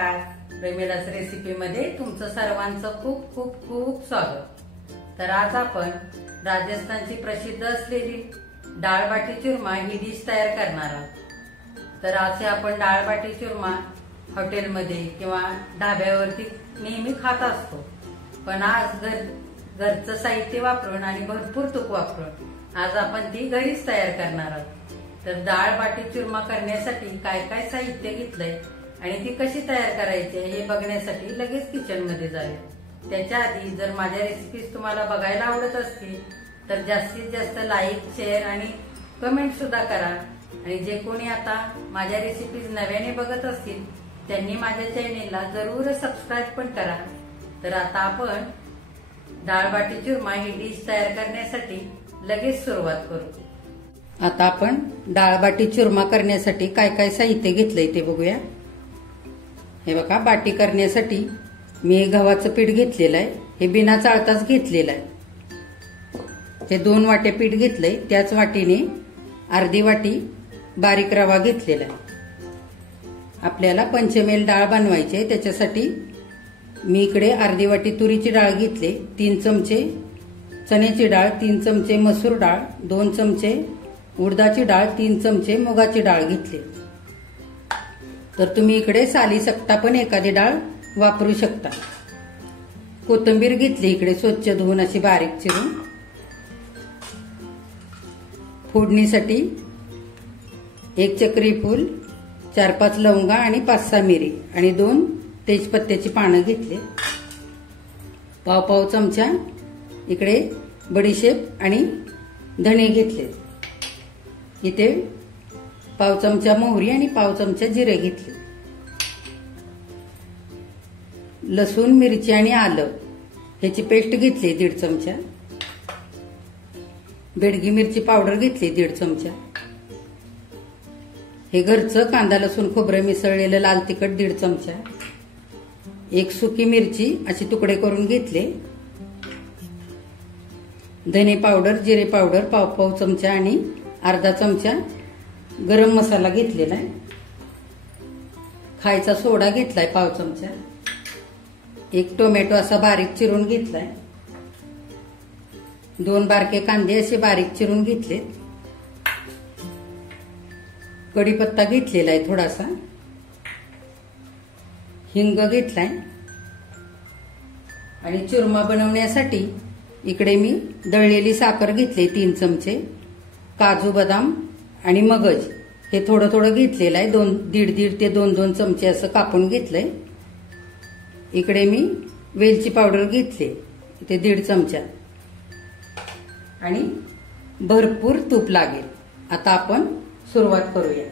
नमस्कार, प्रेमिलास रेसिपी मध्ये तुमचं सर्वांचं खूप खूप खूप स्वागत। तर आज आपण राजस्थानची प्रसिद्ध असलेली डाळ बाटी चूरमा ही डिश तयार करणार आहोत। तर असे आपण डाळ बाटी चूरमा हॉटेलमध्ये किंवा ढाब्यावरती नेहमी खात असतो, पण आज घरचं साहित्य वापरून आणि भरपूर तूप वापरून आज आपण ती घरीच तयार करणार आहोत। तर डाळ बाटी चूरमा करण्यासाठी काय काय साहित्य घेतलंय आणि ती कशी तयार करायची हे बघण्यासाठी लगेच किचन मध्ये जाऊया। त्याच्या आधी जर माझ्या रेसिपीज तुम्हाला बघायला आवडत असतील तर जास्तीत जास्त लाईक, शेअर आणि कमेंट सुद्धा करा। आणि जे कोणी आता माझ्या रेसिपीज नव्याने बघत असतील त्यांनी माझ्या चॅनेलला जरूर सबस्क्राईब पण करा। तर आता आपण डाळ बाटी चूरमा ही डिश तयार करण्यासाठी लगेच सुरुवात करू। आता आपण डाळ बाटी चूरमा करण्यासाठी काय काय साहित्य घेतलंय ते बघूया। हे बघा, बाटी करण्यासाठी मी गव्हाचं पीठ घेतलेलं आहे, हे बिना चाळताच घेतलेलं आहे। हे 2 वाटे पीठ घेतलंय, त्याच वाटीने अर्धी वाटी बारीक रवा घेतलेला आहे। आपल्याला पंचमेल डाळ बनवायची आहे, त्याच्यासाठी मी इकडे अर्धी वाटी तुरीची डाळ घेतली, 3 चमचे चण्याची डाळ, 3 चमचे मसूर डाळ, 2 चमचे उडदाची डाळ, 3 चमचे मुगाची डाळ घेतली। तर तुम्ही इकडे सालीसकटा पण एखादी डाळ वापरू शकता। कोथिंबीर घेतली इकडे स्वच्छ धुवून अशी बारीक चिरून। फोडणीसाठी 1 चक्री फूल, 4-5 लवंगा आणि 5-6 मिरी आणि 2 तेजपत्त्याची पानं घेतली। पाव चमचा इकडे बडीशेप आणि धणे घेतले। इथे पाव चमचा मोहरी आणि पाव चमचा जिरे घेतले। लसूण, मिरची आणि आलं ह्याची पेस्ट घेतली 1.5 चमचा। बेडगी मिरची पावडर घेतली 1.5 चमचा। हे घरचं कांदा लसूण खोबरं मिसळलेलं लाल तिखट 1.5 चमचा। 1 सुकी मिरची अशी तुकडे करून घेतले। धने पावडर, जिरे पावडर पाव चमचा आणि अर्धा चमचा गरम मसाला घेतलेला आहे। खायचा सोडा घेतलाय पाव चमचा। 1 टोमॅटो असा बारीक चिरून घेतलाय। 2 बारके कांदे असे बारीक चिरून घेतले। कढीपत्ता घेतलेला आहे थोडासा। हिंग घेतलाय। आणि चूरमा बनवण्यासाठी इकडे मी दळलेली साखर घेतली 3 चमचे। काजू, बदाम आणि मगज हे थोडं थोडं घेतलेलं आहे, 1.5 ते 2 चमचे असं कापून घेतलंय। इकडे मी वेलची पावडर घेतली ते 1.5 चमचा आणि भरपूर तूप लागेल। आता आपण सुरुवात करूया।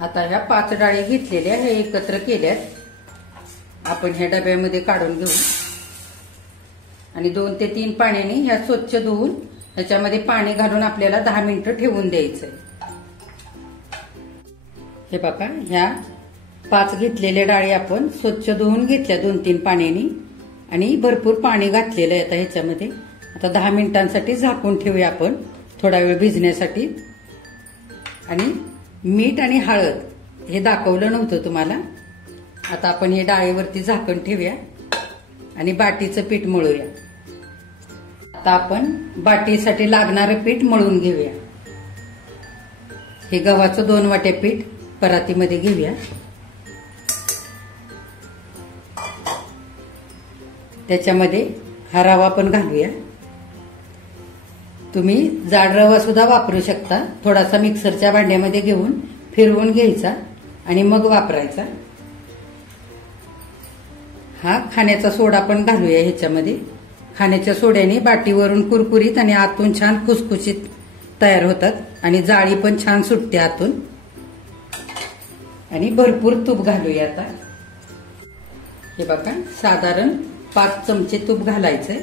आता ह्या 5 डाळी घेतलेल्या हे एकत्र केल्यात आपण ह्या डब्यामध्ये काढून घेऊ आणि 2 ते 3 पाण्याने ह्या स्वच्छ धुवून ह्याच्यामध्ये पाणी घालून आपल्याला 10 मिनिटं ठेवून द्यायचंय। हे बघा, ह्या 5 घेतलेल्या डाळी आपण स्वच्छ धुवून घेतल्या 2-3 पाण्याने आणि भरपूर पाणी घातलेलं आहे आता ह्याच्यामध्ये। आता 10 मिनिटांसाठी झाकून ठेवूया आपण थोडा वेळ भिजण्यासाठी। आणि मीठ आणि हळद हे दाखवलं नव्हतं तुम्हाला। आता आपण हे डाळीवरती झाकण ठेवूया आणि बाटीचं पीठ मळूया। आता आपण बाटीसाठी लागणारं पीठ मळून घेऊया। हे गव्हाचं 2 वाटे पीठ परातीमध्ये घेऊया। त्याच्यामध्ये हा रवा पण घालूया। तुम्ही जाड रवा सुद्धा वापरू शकता। थोडासा मिक्सरच्या भांड्यामध्ये घेऊन फिरवून घ्यायचा आणि मग वापरायचा। हा खाण्याचा सोडा पण घालूया ह्याच्यामध्ये। खाण्याच्या सोड्याने बाटीवरून कुरकुरीत आणि आतून छान खुसखुशीत तयार होतात आणि जाळी पण छान सुटते आतून। आणि भरपूर तूप घालूया आता। हे बघा, साधारण 5 चमचे तूप घालायचंय।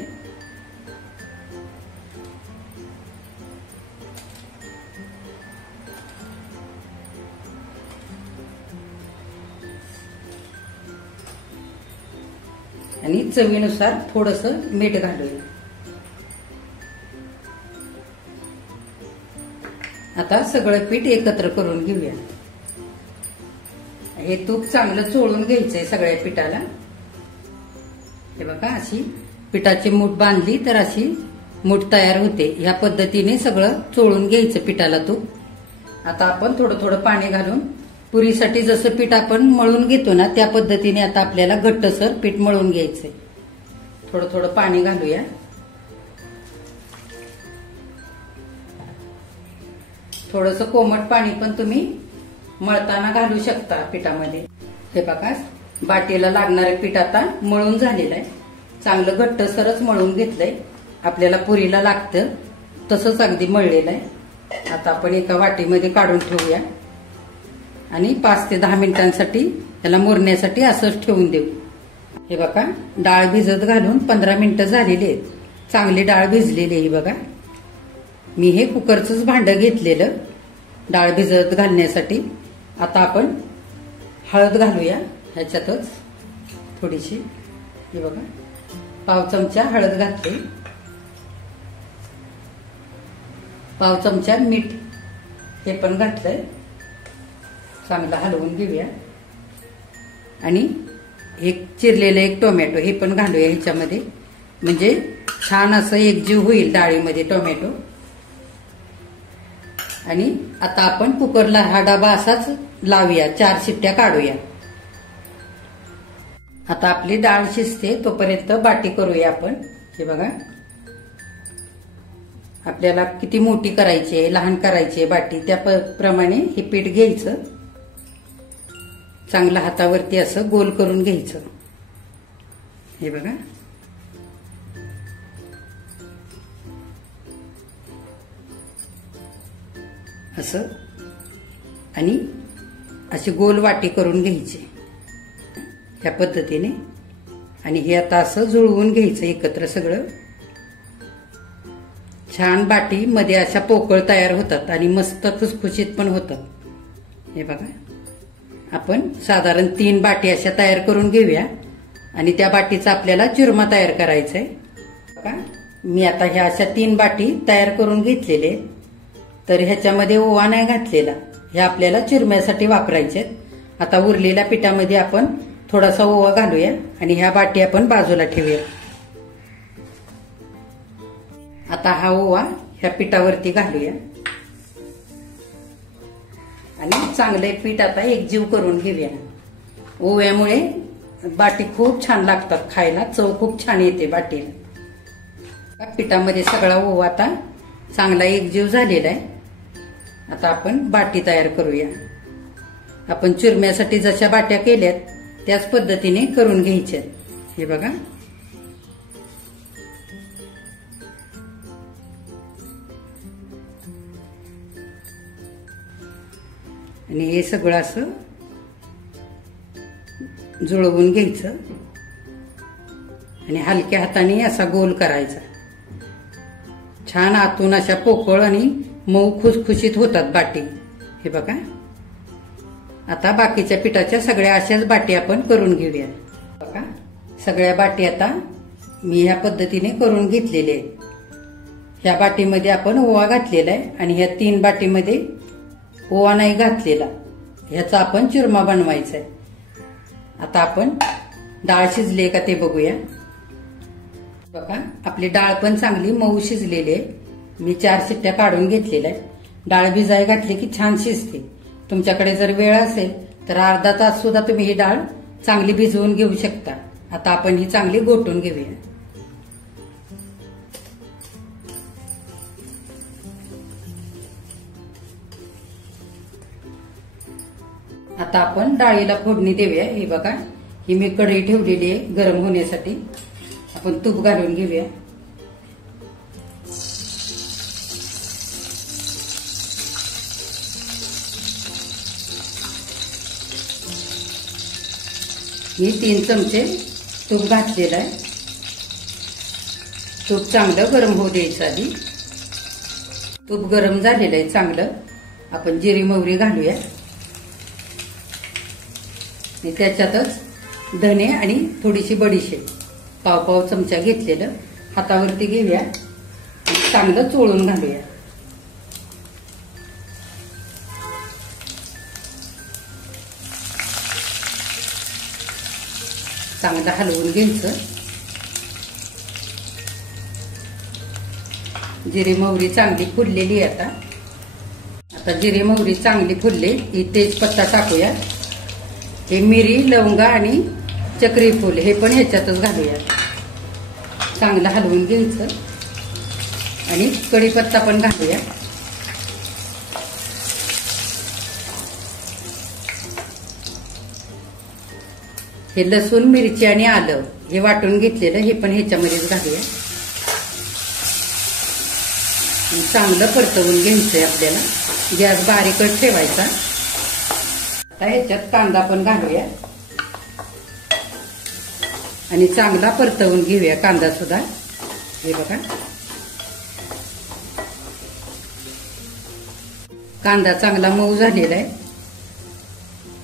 आणि चवीनुसार थोडंसं मीठ घालूया। आता सगळं पीठ एकत्र करून घेऊया। हे तूप चांगलं चोळून घ्यायचंय सगळ्या पिठाला. हे बघा, अशी पिठाची मूठ बांधली तर अशी मूठ तयार होते. ह्या पद्धतीने सगळं चोळून घ्यायचं पिठाला तूप. आता आपण थोडं थोडं पाणी घालून पुरीसाठी जसं पीठ आपण मळून घेतो ना त्या पद्धतीने आता आपल्याला घट्टसर पीठ मळून घ्यायचंय. थोडं थोडं पाणी घालूया. थोडंसं कोमट पाणी पण तुम्ही मळताना घालू शकता पिठामध्ये. हे बघा, बाटीला लागणारे पीठ आता मळून झालेलं आहे. चांगलं घट्टसरच मळून घेतलंय. आपल्याला पुरीला लागतं तसंच अगदी मळलेलं आहे. आता आपण एका वाटीमध्ये काढून ठेवूया आणि 5 ते 10 मिनिटांसाठी त्याला मुरण्यासाठी असंच ठेवून देऊ. हे बघा, डाळ भिजत घालून 15 मिनिटं झालेली आहेत. चांगली डाळ भिजलेली आहे. बघा, मी हे कुकरचंच भांडं घेतलेलं डाळ भिजत घालण्यासाठी. आता आपण हळद घालूया ह्याच्यातच थोडीशी. हे बघा, पाव चमचा हळद घातली. पाव चमचा मीठ हे पण घातलंय. चांगलं हलवून घेऊया. आणि एक चिरलेलं एक टोमॅटो हे पण घालूया ह्याच्यामध्ये, म्हणजे छान असं एकजीव होईल डाळीमध्ये टोमॅटो. आणि आता आपण कुकरला हा डबा असाच लावूया. 4 शिट्ट्या काढूया. आता आपली डाळ शिजते तोपर्यंत बाटी करूया आपण. हे बघा, आपल्याला किती मोठी करायची आहे लहान करायची आहे बाटी त्याप्रमाणे हे पीठ घ्यायचं. चांगलं हातावरती असं गोल करून घ्यायचं. हे बघा, असं. आणि अशी गोल वाटी करून घ्यायची ह्या पद्धतीने. आणि हे आता असं जुळवून घ्यायचं एकत्र सगळं. छान बाटी मध्ये अशा पोकळ तयार होतात आणि मस्त खुसखुशीत पण होतात. हे बघा, आपण साधारण 3 बाटी अशा तयार करून घेऊया आणि त्या बाटीचा आपल्याला चुरमा तयार करायचा आहे. बघा, मी आता ह्या अशा 3 बाटी तयार करून घेतलेले. तर ह्याच्यामध्ये ओवा नाही घातलेला. हे आपल्याला चुरम्यासाठी वापरायचे. आता उरलेल्या पिठामध्ये आपण थोडासा ओवा घालूया आणि ह्या बाटी आपण बाजूला ठेवूया. आता हा ओवा ह्या पिठावरती घालूया आणि चांगले पीठ आता एकजीव करून घेऊया. ओव्यामुळे बाटी खूप छान लागतात खायला. चव खूप छान येते बाटीला. पिठामध्ये सगळा ओवा आता चांगला एकजीव झालेला आहे. आता आपण बाटी तयार करूया. आपण चुरम्यासाठी जशा बाट्या केल्यात त्याच पद्धतीने करून घ्यायच्या. हे बघा, आणि हे सगळं असं जुळवून घ्यायचं आणि हलक्या हाताने असा गोल करायचा. छान आतून अशा पोकळ आणि मऊ खुसखुशीत होतात बाटी. हे बघा, आता बाकीच्या पिठाच्या सगळ्या अशाच बाटी आपण करून घेऊया. बघा, सगळ्या बाटी आता मी ह्या पद्धतीने करून घेतलेल्या आहेत. ह्या बाटीमध्ये आपण ओवा घातलेला आहे आणि ह्या 3 बाटीमध्ये ओवा नाही घातलेला. ह्याचा आपण चुरमा बनवायचा आहे. आता आपण डाळ शिजली का ते बघूया. बघा, आपली डाळ पण चांगली मऊ शिजलेली आहे. मी 4 शिट्ट्या काढून घेतलेल्या आहे. डाळ भिजाय घातली की छान शिजते. तुमच्याकडे जर वेळ असेल तर अर्धा तास सुद्धा तुम्ही ही डाळ चांगली भिजवून घेऊ शकता. आता आपण ही चांगली घोटून घेऊया. आता आपण डाळीला फोडणी देऊया. हे बघा, ही मी कढई ठेवलेली आहे गरम होण्यासाठी. आपण तूप घालून घेऊया. मी 3 चमचे तूप घातलेलं आहे. तूप चांगलं गरम होऊ द्यायचं आधी. तूप गरम झालेलं आहे चांगलं. आपण जिरी मोहरी घालूया. त्याच्यातच धने आणि थोडीशी बडीशेप पाव चमचा घेतलेलं हातावरती घेऊया आणि चांगलं चोळून घालूया. चांगलं हलवून घ्यायचं. जिरे मोहरी चांगली फुललेली आहे. आता जिरे मोहरी चांगली फुलले ही तेजपत्ता टाकूया. हे मिरी, लवंगा आणि चक्री फूल हे पण ह्याच्यातच घालूया. चांगलं हलवून घ्यायचं आणि कढीपत्ता पण घालूया. हे लसूण, मिरची आणि आलं हे वाटून घेतलेलं हे पण ह्याच्यामध्येच घालूया. चांगलं परतवून घ्यायचंय आपल्याला. गॅस बारीकच ठेवायचा. आता ह्याच्यात कांदा पण घालूया आणि चांगला परतवून घेऊया कांदा सुद्धा. हे बघा, कांदा चांगला मऊ झालेला आहे.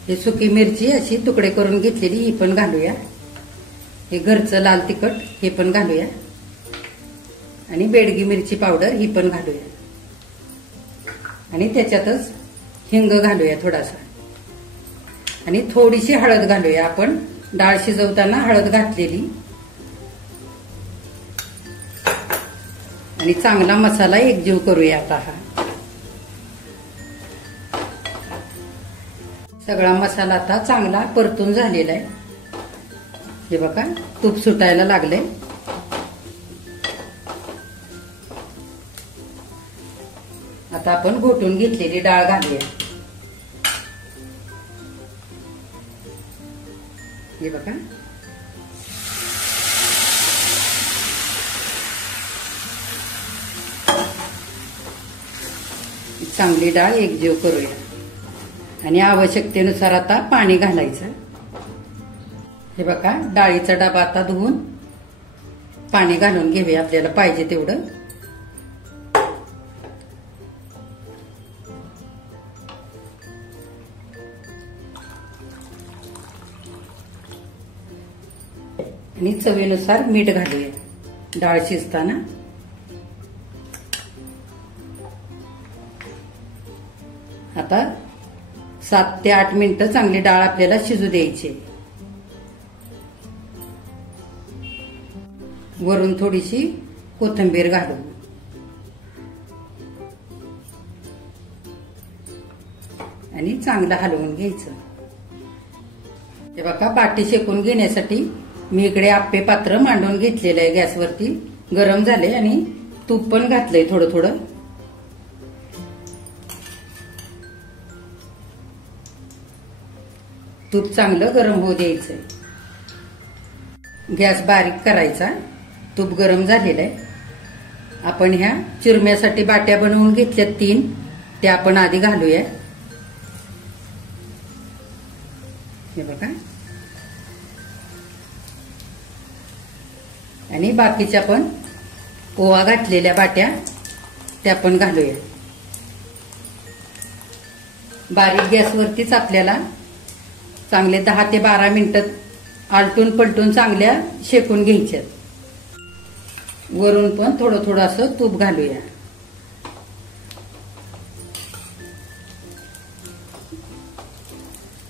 हे सुकी मिरची अशी तुकडे करून घेतलेली ही पण घालूया. हे घरचं लाल तिखट हे पण घालूया आणि बेडगी मिरची पावडर ही पण घालूया आणि त्याच्यातच हिंग घालूया थोडासा आणि थोडीशी हळद घालूया. आपण डाळ शिजवताना हळद घातलेली. आणि चांगला मसाला एकजीव करूया. आता हा सगळा मसाला आता चांगला परतून झालेला आहे. हे बघा, तूप सुटायला लागले. आता आपण घोटून घेतलेली डाळ घालूया. हे बघा, चांगली डाळ एकजीव करूया आणि आवश्यकतेनुसार आता पाणी घालायचं. हे बघा, डाळीचा डबा आता धुवून पाणी घालून घेऊया आपल्याला पाहिजे तेवढं. आणि चवीनुसार मीठ घालूया डाळ शिजताना. आता 7 ते 8 मिनिटं चांगली डाळ आपल्याला शिजू द्यायची. वरून थोडीशी कोथिंबीर घालू आणि चांगलं हलवून घ्यायचं. हे बघा, बाटी शेकून घेण्यासाठी मी इकडे आप्पे पात्र मांडून घेतलेलं आहे. गॅसवरती गरम झाले आणि तूप पण घातलंय थोडं थोडं. तूप चांगलं गरम होऊ द्यायचंय. गॅस बारीक करायचा. तूप गरम झालेलं आहे. आपण ह्या चिरम्यासाठी बाट्या बनवून घेतल्या 3 त्या आपण आधी घालूया. हे बघा, आणि बाकीच्या पण ओवा घातलेल्या बाट्या त्या पण घालूया. बारीक गॅसवरतीच आपल्याला चांगले 10 ते 12 मिनिटं आलटून पलटून चांगल्या शेकून घ्यायच्या. वरून पण थोडं थोडं असं तूप घालूया.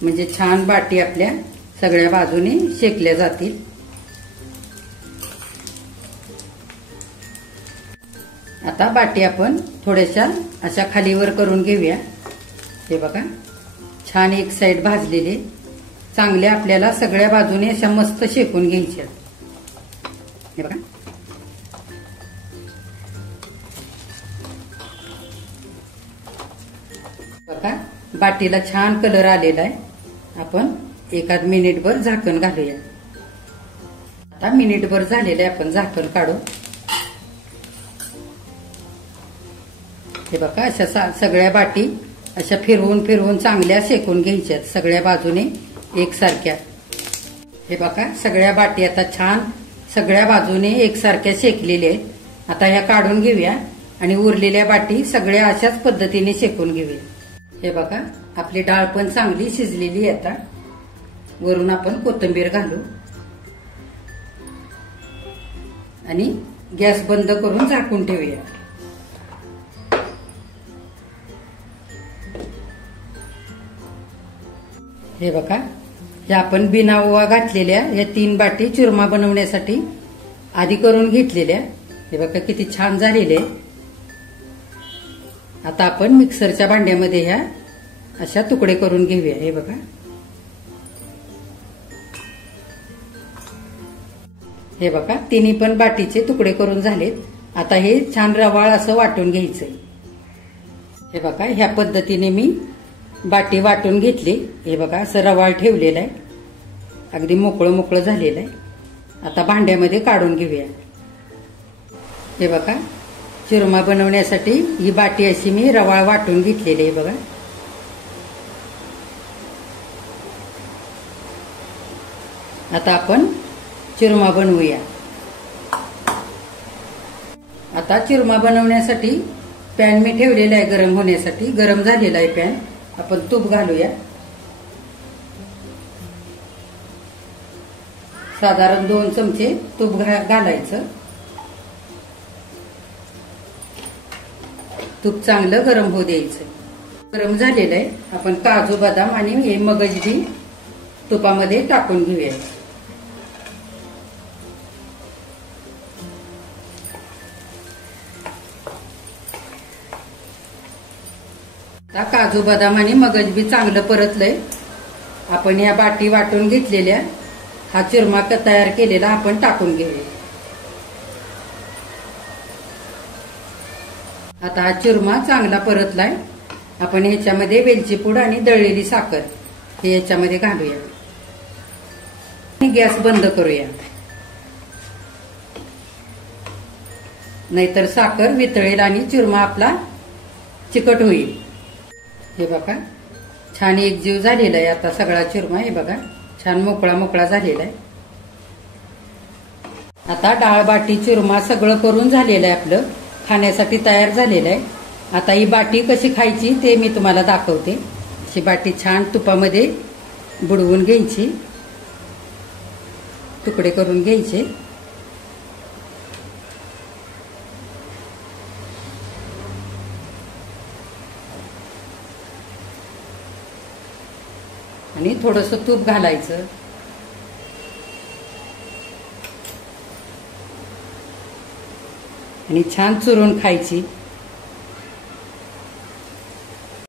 म्हणजे छान बाटी आपल्या सगळ्या बाजूने शेकल्या जातील. आता बाटी आपण थोड्याशा अशा खालीवर करून घेऊया. हे बघा, छान एक साइड भाजलेली. चांगल्या आपल्याला सगळ्या बाजूने अशा मस्त शेकून घ्यायच्या. हे बघा, बघा बाटीला छान कलर आलेला आहे. आपण एखाद मिनिटभर झाकण घालूया. आता मिनिटभर झालेलं आहे. आपण झाकण काढू. हे बघा, अशा सगळ्या बाटी अशा फिरवून फिरवून चांगल्या शेकून घ्यायच्या सगळ्या बाजूने एकसारख्या. हे बघा, सगळ्या बाटी आता छान सगळ्या बाजूने एकसारख्या शेकलेल्या आहेत. आता ह्या काढून घेऊया आणि उरलेल्या बाटी सगळ्या अशाच पद्धतीने शेकून घेऊया. हे बघा, आपली डाळ पण चांगली शिजलेली आहे. आता वरून आपण कोथिंबीर घालू आणि गॅस बंद करून झाकून ठेवूया. हे बघा, या आपण बिना ओवा घातलेल्या या 3 बाटी चुरमा बनवण्यासाठी आधी करून घेतलेल्या. हे बघा किती छान झालेले. आता आपण मिक्सरच्या भांड्यामध्ये ह्या अशा तुकडे करून घेऊया. हे बघा, हे बघा तिन्ही पण बाटीचे तुकडे करून झालेत. आता हे छान रवाळ असं वाटून घ्यायचंय. हे बघा ह्या पद्धतीने मी बाटी वाटून घेतली. हे बघा असं रवाळ ठेवलेलं आहे, अगदी मोकळं मोकळं झालेलं आहे. आता भांड्यामध्ये काढून घेऊया. हे बघा चुरमा बनवण्यासाठी ही बाटी अशी मी रवाळ वाटून घेतलेली आहे. बघा आता आपण चुरमा बनवूया. आता चुरमा बनवण्यासाठी पॅन मी ठेवलेला आहे गरम होण्यासाठी. गरम झालेला आहे पॅन. आपण तूप घालूया. साधारण 2 चमचे तूप घालायचं. तूप चांगलं गरम होऊ द्यायचं. गरम झालेलं आहे. आपण काजू बदाम आणि हे मगज बी तुपामध्ये टाकून घेऊया. आता काजू बदाम आणि मगज बी चांगलं परतलंय. आपण या बाटी वाटून घेतलेल्या हा चुरमा तयार केलेला आपण टाकून घेऊया. आता हा चुरमा चांगला परतलाय. आपण ह्याच्यामध्ये वेलची पूड आणि दळलेली साखर हे याच्यामध्ये घालूया. गॅस बंद करूया, नाहीतर साखर वितळेल आणि चुरमा आपला चिकट होईल. हे बघा छान एकजीव झालेला आहे आता सगळा चुरमा. हे बघा छान मोकळा मोकळा झालेला आहे. आता डाळ बाटी चुरमा सगळं करून झालेलं आहे, आपलं खाण्यासाठी तयार झालेलं आहे. आता ही बाटी कशी खायची ते मी तुम्हाला दाखवते. अशी बाटी छान तुपामध्ये बुडवून घ्यायची, तुकडे करून घ्यायचे. आणि थोडंसं तूप घालायचं. आणि छान चुरून खायची.